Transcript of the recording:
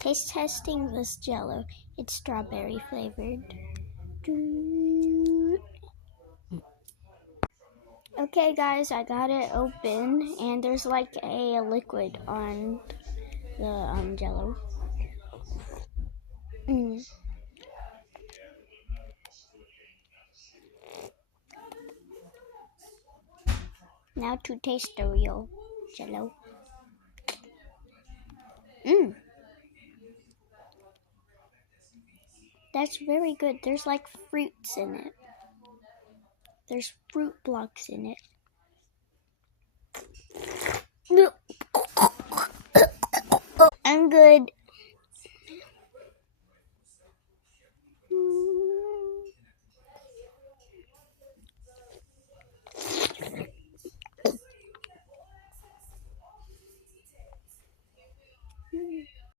Taste testing this jello. It's strawberry flavored. Okay guys, I got it open and there's like a liquid on the jello. Now to taste the real jello. That's very good. There's like fruits in it. There's fruit blocks in it. I'm good.